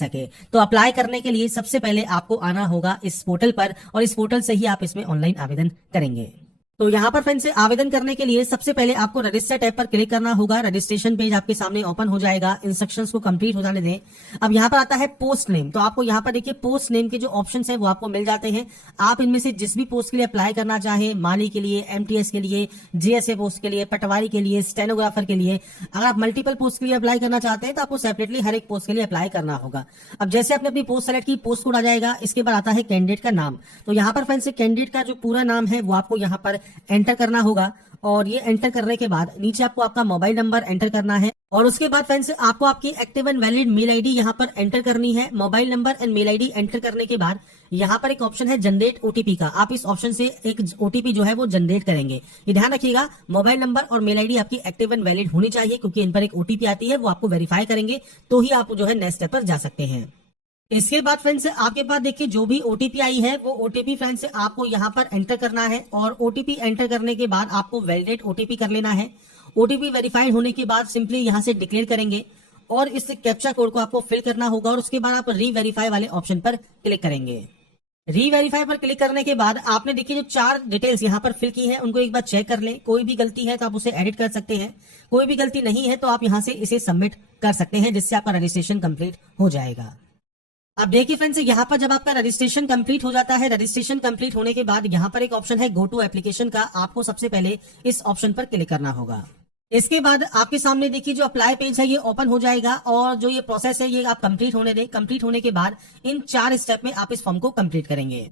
सके। तो अप्लाई करने के लिए सबसे पहले आपको आना होगा इस पोर्टल पर और इस पोर्टल से ही आप इसमें ऑनलाइन आवेदन करेंगे। तो यहाँ पर फ्रेंड्स आवेदन करने के लिए सबसे पहले आपको रजिस्टर टैब पर क्लिक करना होगा। रजिस्ट्रेशन पेज आपके सामने ओपन हो जाएगा। इंस्ट्रक्शंस को कंप्लीट हो जाने दें। अब यहाँ पर आता है पोस्ट नेम। तो आपको यहाँ पर देखिए पोस्ट नेम के जो ऑप्शंस हैं वो आपको मिल जाते हैं। आप इनमें से जिस भी पोस्ट के लिए अप्लाई करना चाहें, माली के लिए, एमटीएस के लिए, जेएसए पोस्ट के लिए, पटवारी के लिए, स्टेनोग्राफर के लिए, अगर आप मल्टीपल पोस्ट के लिए अप्लाई करना चाहते हैं तो आपको सेपरेटली हर एक पोस्ट के लिए अप्लाई करना होगा। अब जैसे आपने अपनी पोस्ट सेलेक्ट की, पोस्ट कोड आ जाएगा। इसके बाद आता है कैंडिडेट का नाम। तो यहाँ पर फ्रेंड्स कैंडिडेट का जो पूरा नाम है वो आपको यहाँ पर एंटर करना होगा और ये एंटर करने के बाद नीचे आपको आपका मोबाइल नंबर एंटर करना है और उसके बाद फ्रेंड्स आपको आपकी active and valid mail ID यहाँ पर एंटर करनी है। Mobile number and mail ID enter करने के बाद यहाँ पर एक ऑप्शन है जनरेट ओटीपी का। आप इस ऑप्शन से एक ओटीपी जो है वो जनरेट करेंगे। ये ध्यान रखिएगा, मोबाइल नंबर और मेल आईडी आपकी एक्टिव एंड वैलिड होनी चाहिए क्योंकि इन पर एक ओटीपी आती है, वो आपको वेरीफाई करेंगे तो ही आप जो है नेक्स्ट स्टेप पर जा सकते हैं। इसके बाद फ्रेंड्स आपके पास देखिए जो भी ओटीपी आई है वो ओटीपी फ्रेंड्स आपको यहाँ पर एंटर करना है और ओटीपी एंटर करने के बाद आपको वैलिडेट ओटीपी कर लेना है। ओटीपी वेरीफाइड होने के बाद सिंपली यहाँ से डिक्लेयर करेंगे और इस कैप्चा कोड को आपको फिल करना होगा और उसके बाद आप री-वेरीफाई वाले ऑप्शन पर क्लिक करेंगे। री-वेरीफाई पर क्लिक करने के बाद आपने देखिए जो 4 डिटेल्स यहाँ पर फिल की है उनको एक बार चेक कर लें। कोई भी गलती है तो आप उसे एडिट कर सकते हैं, कोई भी गलती नहीं है तो आप यहाँ से इसे सबमिट कर सकते हैं जिससे आपका रजिस्ट्रेशन कंप्लीट हो जाएगा। अब देखिए फ्रेंड्स यहाँ पर जब आपका रजिस्ट्रेशन कंप्लीट हो जाता है, रजिस्ट्रेशन कंप्लीट होने के बाद यहाँ पर एक ऑप्शन है गो टू एप्लीकेशन का। आपको सबसे पहले इस ऑप्शन पर क्लिक करना होगा। इसके बाद आपके सामने देखिए जो अप्लाई पेज है ये ओपन हो जाएगा और जो ये प्रोसेस है ये आप कंप्लीट होने दें। कंप्लीट होने के बाद इन 4 स्टेप में आप इस फॉर्म को कंप्लीट करेंगे।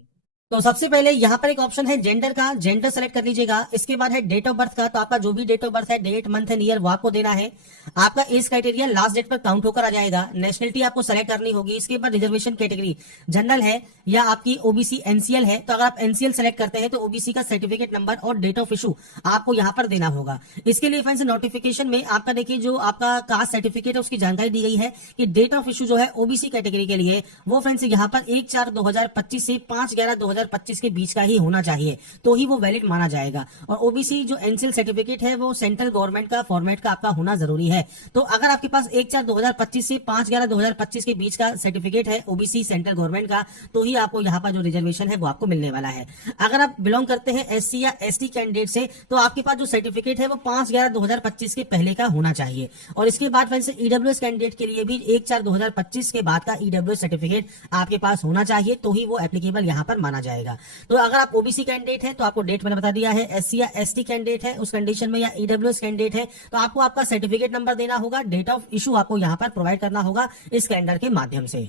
तो सबसे पहले यहाँ पर एक ऑप्शन है जेंडर का, जेंडर सेलेक्ट कर लीजिएगा। इसके बाद है डेट ऑफ बर्थ का, तो आपका जो भी डेट ऑफ बर्थ है, डेट, मंथ एंड ईयर वो आपको देना है। आपका एज क्राइटेरिया लास्ट डेट पर काउंट होकर आ जाएगा। नेशनलिटी आपको सेलेक्ट करनी होगी। इसके बाद रिजर्वेशन कैटेगरी जनरल है या आपकी ओबीसी एनसीएल है, तो अगर आप एनसीएल सेलेक्ट करते हैं तो ओबीसी का सर्टिफिकेट नंबर और डेट ऑफ इशू आपको यहाँ पर देना होगा। इसके लिए फ्रेंड्स नोटिफिकेशन में आपका देखिए जो आपका कास्ट सर्टिफिकेट है उसकी जानकारी दी गई है कि डेट ऑफ इशू जो है ओबीसी कैटेगरी के लिए वो फ्रेंड्स यहाँ पर 1/4/2025 से 5/11/2025 के बीच का ही होना चाहिए तो ही वो वैलिड माना जाएगा। और ओबीसी जो एनसीएल सर्टिफिकेट है वो सेंट्रल गवर्नमेंट का फॉर्मेट का आपका होना जरूरी है। तो अगर आपके पास 1/4/2025 से 5/11/2025 के बीच का सर्टिफिकेट है ओबीसी सेंट्रल गवर्नमेंट का तो ही आपको यहाँ पर जो रिजर्वेशन है वो आपको मिलने वाला है। अगर आप बिलोंग करते हैं एससी या एसटी कैंडिडेट से तो आपके पास जो सर्टिफिकेट है वो 5/11/2025 के पहले का होना चाहिए। और इसके बाद फ्रेंड्स ईडब्ल्यूएस कैंडिडेट के लिए भी 1/4/2025 के बाद का ईडब्ल्यूएस सर्टिफिकेट आपके पास होना चाहिए तो ही वो एप्लीकेबल यहाँ पर माना जाएगा। तो अगर आप ओबीसी कैंडिडेट है तो आपको डेट मैंने बता दिया है। एससी या एसटी कैंडिडेट है उस कंडीशन में या ईडब्ल्यूएस कैंडिडेट है तो आपको आपका सर्टिफिकेट नंबर देना होगा। डेट ऑफ इशू आपको यहाँ पर प्रोवाइड करना होगा इस कैलेंडर के माध्यम से।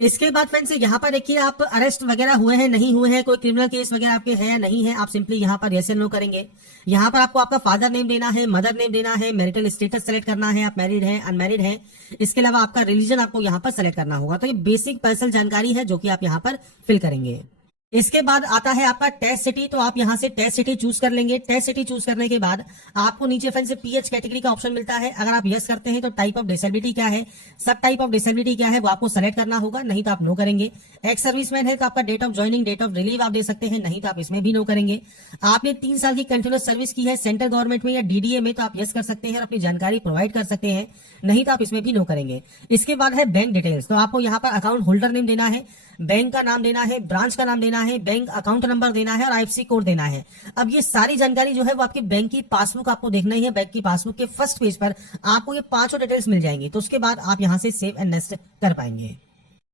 इसके बाद फ्रेंड्स यहाँ पर देखिए आप अरेस्ट वगैरह हुए हैं नहीं हुए हैं, कोई क्रिमिनल केस वगैरह आपके है या नहीं है, आप सिंपली यहाँ पर यस या नो करेंगे। यहाँ पर आपको आपका फादर नेम देना है, मदर नेम देना है, मैरिटल स्टेटस सेलेक्ट करना है, आप मैरिड हैं अनमैरिड हैं। इसके अलावा आपका रिलीजन आपको यहाँ पर सेलेक्ट करना होगा। तो ये बेसिक पर्सनल जानकारी है जो कि आप यहाँ पर फिल करेंगे। इसके बाद आता है आपका टेस्ट सिटी। तो आप यहां से टेस्ट सिटी चूज कर लेंगे। टेस्ट सिटी चूज करने के बाद आपको नीचे फ्रेंड्स पीएच कैटेगरी का ऑप्शन मिलता है। अगर आप यस करते हैं तो टाइप ऑफ डिसेबिलिटी क्या है, सब टाइप ऑफ डिसेबिलिटी क्या है वो आपको सेलेक्ट करना होगा, नहीं तो आप नो करेंगे। एक्स सर्विसमैन है तो आपका date of joining, date of relieve आप दे सकते हैं, नहीं तो आप इसमें भी नो करेंगे। आपने 3 साल की कंटिन्यूस सर्विस की है सेंट्रल गवर्नमेंट में या डीडीए में तो आप यस कर सकते हैं और अपनी जानकारी प्रोवाइड कर सकते हैं, नहीं तो आप इसमें भी नो करेंगे। इसके बाद है बैंक डिटेल्स। तो आपको यहाँ पर अकाउंट होल्डर नेम देना है, बैंक का नाम देना है, ब्रांच का नाम देना है, बैंक अकाउंट नंबर देना है और आईएफएससी कोड देना है। अब ये सारी जानकारी जो है वो आपकी बैंक की पासबुक आपको देखना ही है। बैंक की पासबुक के फर्स्ट पेज पर आपको ये 5 डिटेल्स मिल जाएंगी। तो उसके बाद आप यहां से सेव एंड नेक्स्ट कर पाएंगे।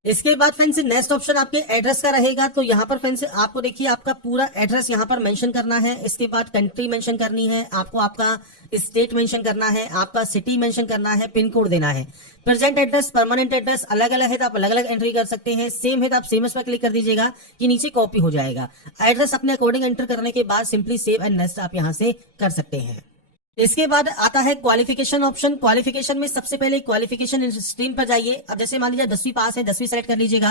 इसके बाद फ्रेंड्स नेक्स्ट ऑप्शन आपके एड्रेस का रहेगा। तो यहाँ पर फ्रेंड्स आपको देखिए आपका पूरा एड्रेस यहाँ पर मेंशन करना है। इसके बाद कंट्री मेंशन करनी है, आपको आपका स्टेट मेंशन करना है, आपका सिटी मेंशन करना है, पिन कोड देना है। प्रेजेंट एड्रेस परमानेंट एड्रेस अलग अलग है तो आप अलग अलग एंट्री कर सकते हैं। सेम है तो आप सेम पर क्लिक कर दीजिएगा कि नीचे कॉपी हो जाएगा। एड्रेस अपने अकॉर्डिंग एंटर करने के बाद सिंपली सेव एंड नेक्स्ट आप यहाँ से कर सकते हैं। इसके बाद आता है क्वालिफिकेशन ऑप्शन। क्वालिफिकेशन में सबसे पहले क्वालिफिकेशन स्ट्रीम पर जाइए। अब जैसे मान लीजिए 10वीं पास है, 10वीं सेलेक्ट कर लीजिएगा।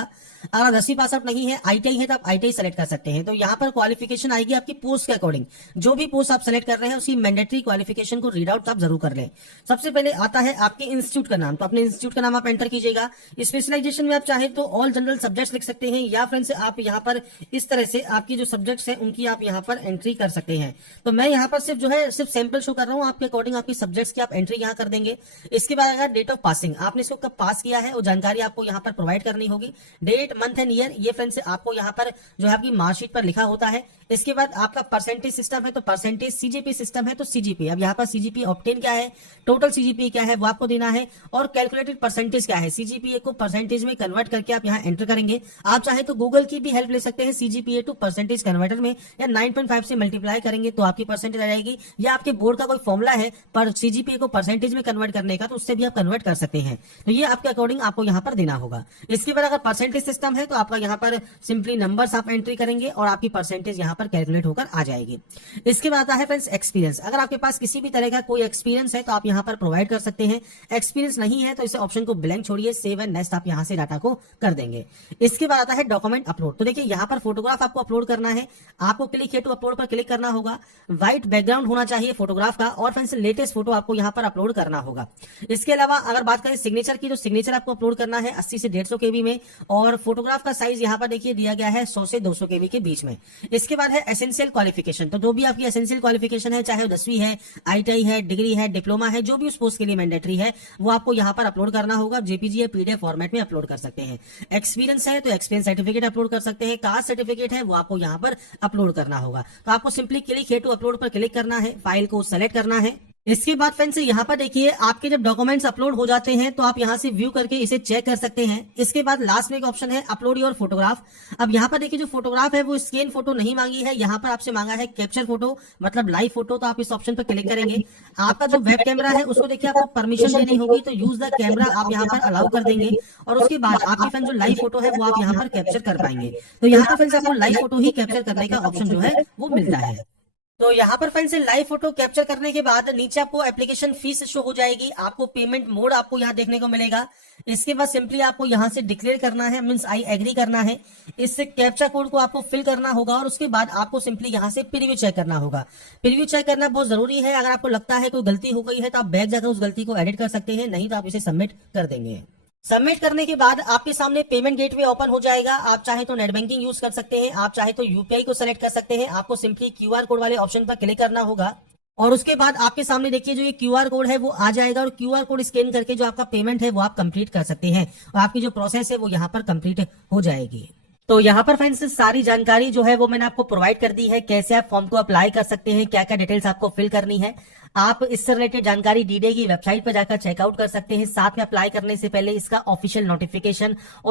अगर 10वीं पास आउट नहीं है, आईटीआई है तो आप आईटीआई सेलेक्ट कर सकते हैं। तो यहाँ पर क्वालिफिकेशन आएगी आपकी पोस्ट के अकॉर्डिंग। जो भी पोस्ट आप सेलेक्ट कर रहे हैं उसकी मैंडेटरी क्वालिफिकेशन को रीड आउट आप जरूर कर लें। सबसे पहले आता है आपके इंस्टीट्यूट का नाम। तो अपने इंस्टीट्यूट का नाम आप एंटर कीजिएगा। स्पेशलाइजेशन में आप चाहे तो ऑल जनरल सब्जेक्ट्स लिख सकते हैं या फ्रेंड्स आप यहाँ पर इस तरह से आपकी जो सब्जेक्ट्स हैं उनकी आप यहाँ पर एंट्री कर सकते हैं। तो मैं यहाँ पर सिर्फ जो है सिर्फ सैंपल शो कर रहा हूँ हूँ आपके अकॉर्डिंग आपकी सब्जेक्ट्स की आप एंट्री यहाँ कर देंगे। इसके बाद अगर डेट ऑफ पासिंग, आपने इसको कब पास किया है वो जानकारी आपको यहाँ पर प्रोवाइड करनी होगी। डेट, मंथ एंड ईयर, ये फ्रेंड्स आपको यहाँ पर जो है आपकी मार्कशीट पर लिखा होता है। इसके बाद आपका परसेंटेज सिस्टम है तो परसेंटेज, सीजीपी सिस्टम है तो सीजीपी, अब यहाँ पर सीजीपी ऑब्टेन क्या है, टोटल सीजीपी क्या है वो आपको देना है, और कैलकुलेटेड परसेंटेज क्या है, सीजीपीए को परसेंटेज में कन्वर्ट करके आप यहाँ एंटर करेंगे। आप चाहे तो गूगल की भी हेल्प ले सकते हैं सीजीपीए टू परसेंटेज कन्वर्टर में, या 9.5 से मल्टीप्लाई करेंगे तो आपकी परसेंटेज आ जाएगी, या आपके बोर्ड का कोई फॉर्मुला है पर सीजीपीए को परसेंटेज में कन्वर्ट करने का तो उससे भी आप कन्वर्ट कर सकते हैं। तो ये आपके अकॉर्डिंग आपको यहाँ पर देना होगा। इसके बाद अगर परसेंटेज सिस्टम है तो आपका यहाँ पर सिंपली नंबर्स आप एंट्री करेंगे और आपकी परसेंटेज यहाँ पर कैलकुलेट होकर आ जाएगी। इसके बाद आता है फ्रेंड्स एक्सपीरियंस। अगर आपके पास किसी भी तरह का कोई एक्सपीरियंस है तो आप यहाँ पर प्रोवाइड कर सकते हैं। एक्सपीरियंस नहीं है तो इस ऑप्शन को ब्लैंक छोड़िए, सेव एंड नेक्स्ट आप यहाँ से डाटा को कर देंगे। इसके बाद आता है डॉक्यूमेंट अपलोड। तो देखिए यहाँ पर फोटोग्राफ आपको अपलोड करना है, आपको क्लिक है टू अपलोड पर क्लिक करना होगा। व्हाइट बैकग्राउंड होना चाहिए फोटोग्राफ का, और फ्रेंड्स लेटेस्ट फोटो आपको यहाँ पर अपलोड करना होगा। इसके अलावा अगर बात करें सिग्नेचर की, तो सिग्नेचर आपको अपलोड करना है 80 से 150 केबी में, और फोटोग्राफ का साइज यहाँ पर देखिए दिया गया है 100 से 200 केबी के बीच में। इसके बाद है एसेंशियल क्वालिफिकेशन। तो जो भी आपकी एसेंशियल क्वालिफिकेशन है, चाहे वो 10वीं है, आईटीआई है, डिग्री है, डिप्लोमा है, जो भी उस पोस्ट के लिए मैंडेटरी है वो आपको यहाँ पर अपलोड करना होगा। जेपीजी या पीडीएफ फॉर्मेट में अपलोड कर सकते हैं। एक्सपीरियंस है तो एक्सपीरियंस सर्टिफिकेट अपलोड कर सकते हैं। कास्ट सर्टिफिकेट है वो आपको यहाँ पर अपलोड करना होगा। तो आपको सिंपली क्लिक है टू अपलोड पर क्लिक करना है, फाइल को सेलेक्ट करना है। इसके बाद फ्रेंड्स यहाँ पर देखिए आपके जब डॉक्यूमेंट्स अपलोड हो जाते हैं तो आप यहाँ से व्यू करके इसे चेक कर सकते हैं। इसके बाद लास्ट में एक ऑप्शन है अपलोड योर फोटोग्राफ। अब यहाँ पर देखिए जो फोटोग्राफ है वो स्कैन फोटो नहीं मांगी है, यहाँ पर आपसे मांगा है कैप्चर फोटो, मतलब लाइव फोटो। तो आप इस ऑप्शन पर क्लिक करेंगे। आपका जो वेब कैमरा है उसको देखिए आपको परमिशन देनी होगी, तो यूज द कैमरा आप यहाँ पर अलाउ कर देंगे, और उसके बाद आपकी फ्रेंड जो लाइव फोटो है वो आप यहाँ पर कैप्चर कर पाएंगे। तो यहाँ पर फ्रेंड्स आपको लाइव फोटो ही कैप्चर करने का ऑप्शन जो है वो मिलता है। तो यहाँ पर फ्रेंड्स लाइव फोटो कैप्चर करने के बाद नीचे आपको एप्लीकेशन फीस शो हो जाएगी, आपको पेमेंट मोड आपको यहाँ देखने को मिलेगा। इसके बाद सिंपली आपको यहाँ से डिक्लेयर करना है, मींस आई एग्री करना है। इस कैप्चा कोड को आपको फिल करना होगा, और उसके बाद आपको सिंपली यहाँ से प्रीव्यू चेक करना होगा। प्रीव्यू चेक करना बहुत जरूरी है। अगर आपको लगता है कोई गलती हो गई है तो आप बैक जाकर उस गलती को एडिट कर सकते हैं, नहीं तो आप इसे सबमिट कर देंगे। सबमिट करने के बाद आपके सामने पेमेंट गेटवे ओपन हो जाएगा। आप चाहे तो नेट बैंकिंग यूज कर सकते हैं, आप चाहे तो यूपीआई को सेलेक्ट कर सकते हैं। आपको सिंपली क्यूआर कोड वाले ऑप्शन पर क्लिक करना होगा, और उसके बाद आपके सामने देखिए जो ये क्यूआर कोड है वो आ जाएगा, और क्यूआर कोड स्कैन करके जो आपका पेमेंट है वो आप कंप्लीट कर सकते हैं, और आपकी जो प्रोसेस है वो यहाँ पर कंप्लीट हो जाएगी। तो यहाँ पर फ्रेंड्स सारी जानकारी जो है वो मैंने आपको प्रोवाइड कर दी है, कैसे आप फॉर्म को अप्लाई कर सकते हैं, क्या क्या डिटेल्स आपको फिल करनी है। आप इससे रिलेटेड जानकारी डीडे की वेबसाइट पर जाकर चेकआउट कर सकते हैं। साथ में अप्लाई करने से पहले इसका ऑफिशियल नोटिफिकेशन और